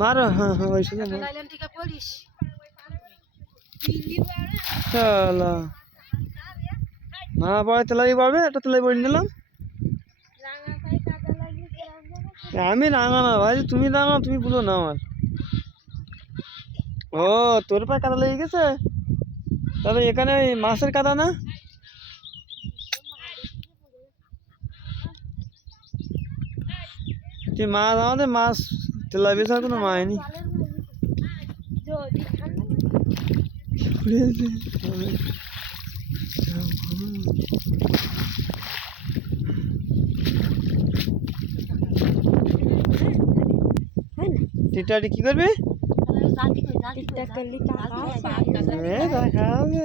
মারো হ্যাঁ হ্যাঁ ওই লাইলেন টিকা না পড়ে তেলাই পারবে একটা তেলাই পড়ে নিলাম। আমি রাঙা না, ভাই, তুমি রাঙা, তুমি বুঝো না আমার। ও, তোর পায়ে কাদা লেগে গেছে? তাহলে এখানে মাছের কাদা না? তুই মাছ, আমাদের মাছ তেলা বেচার কোনো মায়নি টিটাটি কি করবি এ দেখা হবে